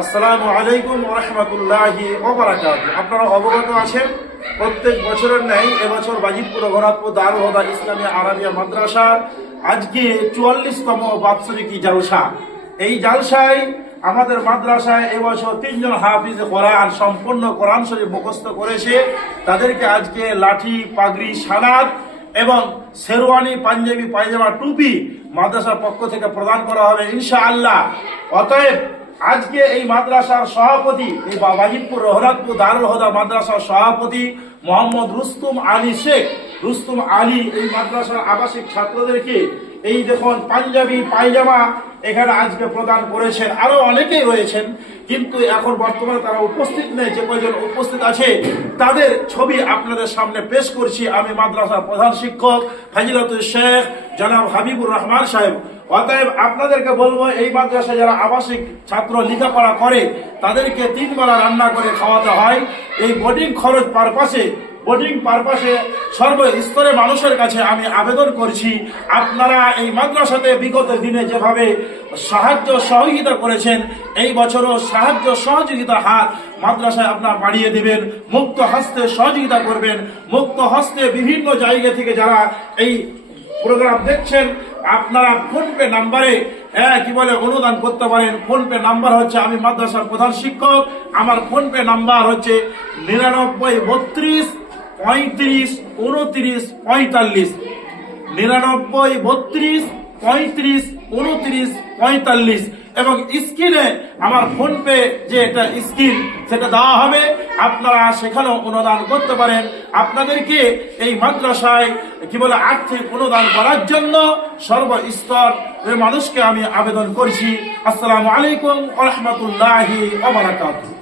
আসসালামু আলাইকুম ওয়া রাহমাতুল্লাহি ওয়া বারাকাতুহু। আপনারা অবগত আছেন, প্রত্যেক বছরের ন্যায় এবছর বাজিতপুর রঘুনাথপুর দারুল হুদা ইসলামিয়া আরাবিয়া মাদ্রাসার আজকে 44তম বাৎসরিক জালসা। এই জালসায় আমাদের মাদ্রাসায় এবছর 3 জন হাফিজ কোরআন সম্পূর্ণ কোরআন শরীফ মুখস্থ করেছে। তাদেরকে আজকে লাঠি, পাগড়ি, সানাত এবং শেরওয়ানি, পাঞ্জাবি, পায়জামা, টুপি মাদ্রাসার পক্ষ থেকে প্রদান করা হবে ইনশাআল্লাহ। অতএব আজকে এই মাদ্রাসার সভাপতি, এই বাজিতপুর রঘুনাথপুর দারুল হুদা মাদ্রাসার সভাপতি মোহাম্মদ রুস্তম আলী শেখ, রুস্তম আলী এই মাদ্রাসার আবাসিক ছাত্রদেরকে এই দেখুন পাঞ্জাবি, পায়জামা এখানে আজকে প্রদান করেছেন। আরো অনেকেই রয়েছেন, কিন্তু এখন বর্তমানে তারা উপস্থিত নেই। যে কয়জন উপস্থিত আছে তাদের ছবি আপনাদের সামনে পেশ করছি আমি, মাদ্রাসার প্রধান শিক্ষক ফাজিলাতুল শেখ জনাব হাবিবুর রহমান সাহেব। অতএব আপনাদেরকে বলবো, এই মাদ্রাসায় যারা আবাসিক ছাত্র লেখাপড়া করে তাদেরকে 3 বেলা রান্না করে খাওয়াতে হয়। এই বোর্ডিং খরচ পারপাসে সর্বস্তরের মানুষের কাছে আমি আবেদন করছি, আপনারা এই মাদ্রাসাতে বিগত দিনে যেভাবে সাহায্য সহযোগিতা করেছেন, এই বছরও সাহায্য সহযোগিতার হাত মাদ্রাসায় আপনারা বাড়িয়ে দিবেন, মুক্ত হস্তে সহযোগিতা করবেন। মুক্ত হস্তে বিভিন্ন জায়গা থেকে যারা এই প্রোগ্রাম দেখছেন, আপনারা ফোনপে নাম্বারে অনুদান করতে পারেন। ফোনপে নাম্বার হচ্ছে, আমি মাদ্রাসার প্রধান শিক্ষক, আমার ফোনপে নাম্বার হচ্ছে 9932 35 29 45, 9932 35 29 45। এবং স্ক্রিনে আমার ফোনপে যে একটা স্ক্রিন সেটা দেওয়া হবে, আপনারা সেখানেও অনুদান করতে পারেন। আপনাদেরকে এই মাদ্রাসায় আর্থিক অনুদান করার জন্য সর্বস্তরের মানুষকে আমি আবেদন করছি। আসসালামু আলাইকুম ওয়া রাহমাতুল্লাহি ওয়া বারাকাতুহু।